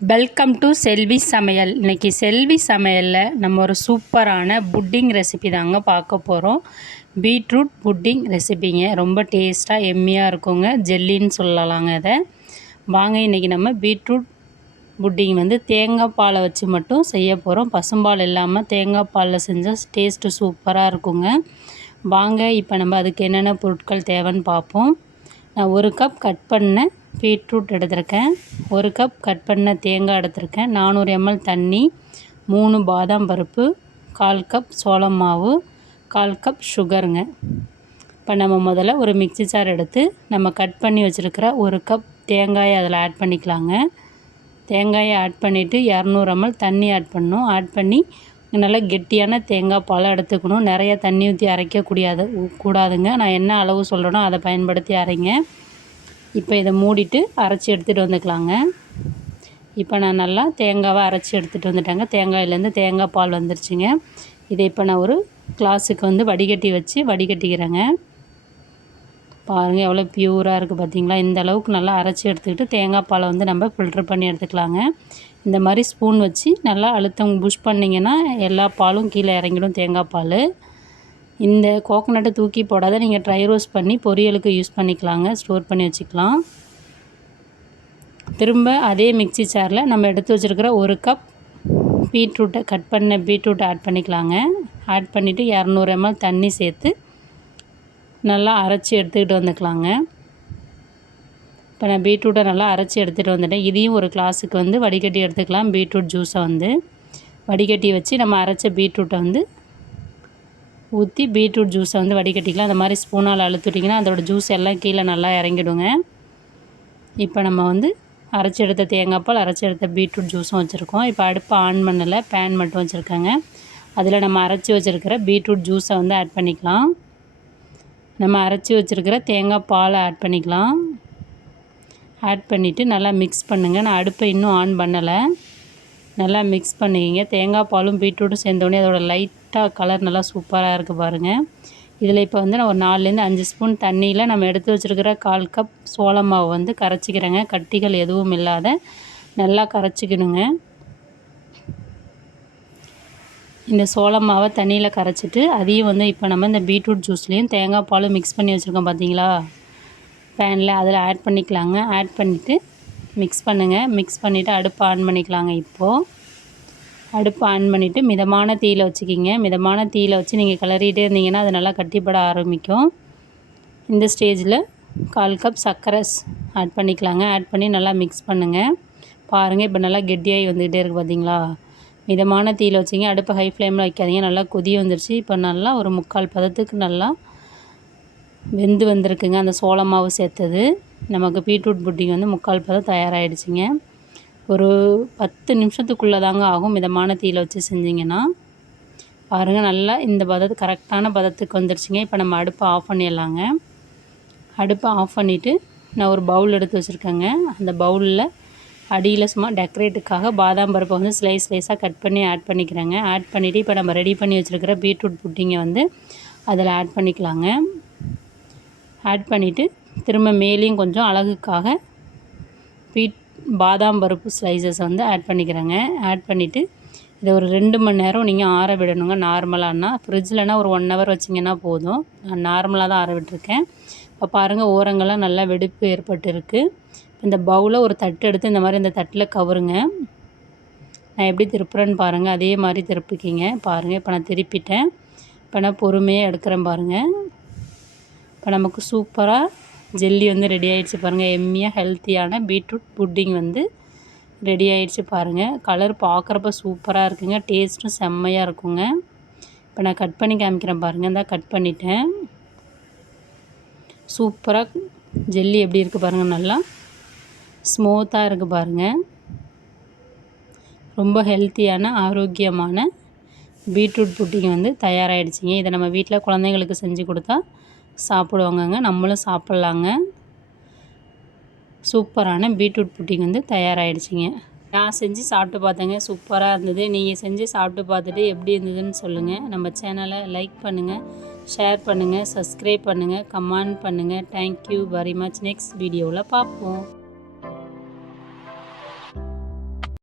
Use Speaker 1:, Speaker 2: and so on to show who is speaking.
Speaker 1: Welcome to செல்வி சமையல் இன்றைக்கி செல்வி சமையலில் நம்ம ஒரு சூப்பரான புட்டிங் ரெசிபி தாங்க பார்க்க போகிறோம் பீட்ரூட் புட்டிங் ரெசிபிங்க ரொம்ப டேஸ்ட்டாக எம்மியாக இருக்குங்க. ஜெல்லின்னு சொல்லலாங்க அதை வாங்க இன்றைக்கி நம்ம பீட்ரூட் புட்டிங் வந்து தேங்காய் பாலை வச்சு மட்டும் செய்ய போகிறோம் பசும்பால் இல்லாமல் தேங்காய் பாலில் செஞ்சால் டேஸ்ட்டு சூப்பராக இருக்குங்க. வாங்க இப்போ நம்ம அதுக்கு என்னென்ன பொருட்கள் தேவைன்னு பார்ப்போம். நான் ஒரு கப் கட் பண்ண பீட்ரூட் எடுத்திருக்கேன். ஒரு கப் கட் பண்ண தேங்காய் எடுத்திருக்கேன். நானூறு எம்எல் தண்ணி மூணு பாதாம் பருப்பு கால் கப் சோளம் மாவு கால் கப் சுகருங்க இப்போ நம்ம முதல்ல ஒரு மிக்சி சார் எடுத்து நம்ம கட் பண்ணி வச்சுருக்கிற ஒரு கப் தேங்காயை அதில் ஆட் பண்ணிக்கலாங்க. தேங்காயை ஆட் பண்ணிவிட்டு இரநூறு எம்எல் தண்ணி ஆட் பண்ணணும். ஆட் பண்ணி நல்லா கெட்டியான தேங்காய் பழம் எடுத்துக்கணும். நிறைய தண்ணி ஊற்றி அரைக்க கூடாது கூடாதுங்க. நான் என்ன அளவு சொல்கிறேனோ அதை பயன்படுத்தி அரைங்க. இப்போ இதை மூடிட்டு அரைச்சி எடுத்துகிட்டு வந்துக்கலாங்க. இப்போ நான் நல்லா தேங்காவை அரைச்சி எடுத்துகிட்டு வந்துட்டேங்க. தேங்காயிலேருந்து தேங்காய் பால் வந்துருச்சுங்க. இதை இப்போ நான் ஒரு கிளாஸுக்கு வந்து வடிகட்டி வச்சு வடிகட்டிக்கிறேங்க. பாருங்கள் எவ்வளோ ப்யூராக இருக்குது பார்த்தீங்களா? இந்த அளவுக்கு நல்லா அரைச்சி எடுத்துக்கிட்டு தேங்காய் பாலை வந்து நம்ம ஃபில்ட்ரு பண்ணி எடுத்துக்கலாங்க. இந்த மாதிரி ஸ்பூன் வச்சு நல்லா அழுத்தம் புஷ் பண்ணிங்கன்னா எல்லா பாலும் கீழே இறங்கிடும் தேங்காய் பால். இந்த கோக்கனட்டை தூக்கி போடாத. நீங்கள் ட்ரை ரோஸ்ட் பண்ணி பொரியலுக்கு யூஸ் பண்ணிக்கலாங்க. ஸ்டோர் பண்ணி வச்சுக்கலாம். திரும்ப அதே மிக்சி சாரில் நம்ம எடுத்து வச்சுருக்கிற ஒரு கப் பீட்ரூட்டை கட் பண்ண பீட்ரூட்டை ஆட் பண்ணிக்கலாங்க. ஆட் பண்ணிவிட்டு இரநூறு எம்எல் தண்ணி சேர்த்து நல்லா அரைச்சி எடுத்துக்கிட்டு வந்துக்கலாங்க. இப்போ நான் பீட்ரூட்டை நல்லா அரைச்சி எடுத்துகிட்டு வந்துட்டேன். இதையும் ஒரு கிளாஸுக்கு வந்து வடிகட்டி எடுத்துக்கலாம். பீட்ரூட் ஜூஸை வந்து. வடிகட்டி வச்சு நம்ம அரைச்ச பீட்ரூட்டை வந்து ஊற்றி பீட்ரூட் ஜூஸை வந்து வடிகட்டிக்கலாம். அந்த மாதிரி ஸ்பூனால் அழுத்துட்டிங்கன்னா அதோடய ஜூஸ் எல்லாம் கீழே நல்லா இறங்கிடுங்க. இப்போ நம்ம வந்து அரைச்சி எடுத்த தேங்காய் பால் அரைச்சி எடுத்த பீட்ரூட் ஜூஸும் வச்சுருக்கோம். இப்போ அடுப்பு ஆன் பண்ணலை பேன் மட்டும் வச்சுருக்காங்க. அதில் நம்ம அரைச்சி வச்சுருக்கிற பீட்ரூட் ஜூஸை வந்து ஆட் பண்ணிக்கலாம். நம்ம அரைச்சி வச்சுருக்கிற தேங்காய் பாலை ஆட் பண்ணிக்கலாம். ஆட் பண்ணிவிட்டு நல்லா மிக்ஸ் பண்ணுங்கள் நான் அடுப்பை இன்னும் ஆன் பண்ணலை. நல்லா மிக்ஸ் பண்ணிக்கிங்க. தேங்காய் பாலும் பீட்ரூட்டும் சேர்ந்தோடனே அதோட லைட்டாக கலர் நல்லா சூப்பராக இருக்குது பாருங்கள் இதில் இப்போ வந்து நான் ஒரு நாலுலேருந்து அஞ்சு ஸ்பூன் தண்ணியில் நம்ம எடுத்து வச்சுருக்கிற கால் கப் சோள மாவு வந்து கரைச்சிக்கிறேங்க. கட்டிகள் எதுவும் இல்லாத நல்லா கரைச்சிக்கணுங்க. இந்த சோள மாவை தண்ணியில் கரைச்சிட்டு அதையும் வந்து இப்போ நம்ம இந்த பீட்ரூட் ஜூஸ்லேயும் தேங்காய் பாலும் மிக்ஸ் பண்ணி வச்சுருக்கோம் பார்த்தீங்களா பேனில் அதில் ஆட் பண்ணிக்கலாங்க. ஆட் பண்ணிவிட்டு மிக்ஸ் பண்ணுங்கள் மிக்ஸ் பண்ணிவிட்டு அடுப்பு ஆன் பண்ணிக்கலாங்க இப்போது அடுப்பு ஆன் பண்ணிவிட்டு மிதமான தீயில் வச்சுக்கிங்க. மிதமான தீயில் வச்சு நீங்கள் கிளறிட்டே இருந்தீங்கன்னா அது நல்லா கட்டிப்பட ஆரம்பிக்கும். இந்த ஸ்டேஜில் கால் கப் சர்க்கரை ஆட் பண்ணிக்கலாங்க. ஆட் பண்ணி நல்லா மிக்ஸ் பண்ணுங்கள் பாருங்கள் இப்போ நல்லா கெட்டியாகி வந்துக்கிட்டே இருக்குது பார்த்தீங்களா மிதமான தீயில் வச்சிங்க அடுப்பு ஹை ஃப்ளேமில் வைக்காதீங்க. நல்லா கொதி வந்துருச்சு. இப்போ நல்லா ஒரு முக்கால் பதத்துக்கு நல்லா வெந்து வந்திருக்குங்க. அந்த சோள மாவு சேர்த்தது. நமக்கு பீட்ரூட் புட்டிங் வந்து முக்கால் பதம் தயாராகிடுச்சிங்க ஒரு பத்து நிமிஷத்துக்குள்ளே தாங்க ஆகும் மிதமான தீயில் வச்சு செஞ்சிங்கன்னா. பாருங்கள் நல்லா இந்த பதத்து கரெக்டான பதத்துக்கு வந்துருச்சுங்க. இப்போ நம்ம அடுப்பை ஆஃப் பண்ணிடலாங்க. அடுப்பை ஆஃப் பண்ணிவிட்டு நான் ஒரு பவுல் எடுத்து வச்சுருக்கேங்க. அந்த பவுலில் அடியில் சும்மா டெக்கரேட்டுக்காக பாதாம் பருப்பை வந்து ஸ்லைஸ் ஸ்லைஸாக கட் பண்ணி ஆட் பண்ணிக்கிறேங்க. ஆட் பண்ணிவிட்டு இப்போ நம்ம ரெடி பண்ணி வச்சுருக்கிற பீட்ரூட் புட்டிங்கை வந்து அதில் ஆட் பண்ணிக்கலாங்க. ஆட் பண்ணிவிட்டு திரும்ப மேலேயும் கொஞ்சம் அழகுக்காக பீட் பாதாம் பருப்பு ஸ்லைசஸ் வந்து ஆட் பண்ணிக்கிறேங்க. ஆட் பண்ணிவிட்டு இதை ஒரு ரெண்டு மணி நேரம் நீங்கள் ஆற விடணுங்க. நார்மலானா ஃப்ரிட்ஜில்னா ஒரு ஒன் ஹவர் வச்சிங்கன்னா போதும். நான் நார்மலாக தான் ஆற விட்டுருக்கேன். இப்போ பாருங்கள் ஓரங்கள்லாம் நல்லா வெடிப்பு ஏற்பட்டுருக்கு. இந்த பவுலை ஒரு தட்டு எடுத்து இந்த மாதிரி இந்த தட்டில் கவருங்க. நான் எப்படி திருப்புறேன்னு பாருங்கள் அதே மாதிரி திருப்பிக்கிங்க. பாருங்கள் இப்போ நான் திருப்பிட்டேன். இப்போ நான் பொறுமையாக எடுக்கிறேன் பாருங்கள் இப்போ நமக்கு சூப்பராக ஜெல்லி வந்து ரெடி ஆகிடுச்சு பாருங்கள் எம்மியாக ஹெல்த்தியான பீட்ரூட் புட்டிங் வந்து ரெடி ஆகிடுச்சு பாருங்கள் கலர் பார்க்குறப்ப சூப்பராக இருக்குங்க. டேஸ்ட்டும் செம்மையாக இருக்குங்க. இப்போ நான் கட் பண்ணி காமிக்கிறேன் பாருங்கள் இந்த கட் பண்ணிட்டேன். சூப்பராக ஜெல்லி எப்படி இருக்குது பாருங்கள் நல்லா. ஸ்மூத்தாக இருக்குது பாருங்கள் ரொம்ப ஹெல்த்தியான ஆரோக்கியமான பீட்ரூட் புட்டிங் வந்து தயாராகிடுச்சிங்க இதை நம்ம வீட்டில் குழந்தைங்களுக்கு செஞ்சு கொடுத்தா சாப்பிடுவாங்கங்க. நம்மளும் சாப்பிட்லாங்க. சூப்பரான பீட்ரூட் புட்டிங் வந்து தயாராகிடுச்சிங்க நான் செஞ்சு சாப்பிட்டு பார்த்தேங்க. சூப்பராக இருந்தது. நீங்கள் செஞ்சு சாப்பிட்டு பார்த்துட்டு எப்படி இருந்ததுன்னு சொல்லுங்கள் நம்ம சேனலை லைக் பண்ணுங்கள் ஷேர் பண்ணுங்கள் சப்ஸ்கிரைப் பண்ணுங்கள் கமெண்ட் பண்ணுங்கள் தேங்க்யூ வெரி மச் நெக்ஸ்ட் வீடியோவில் பார்ப்போம்.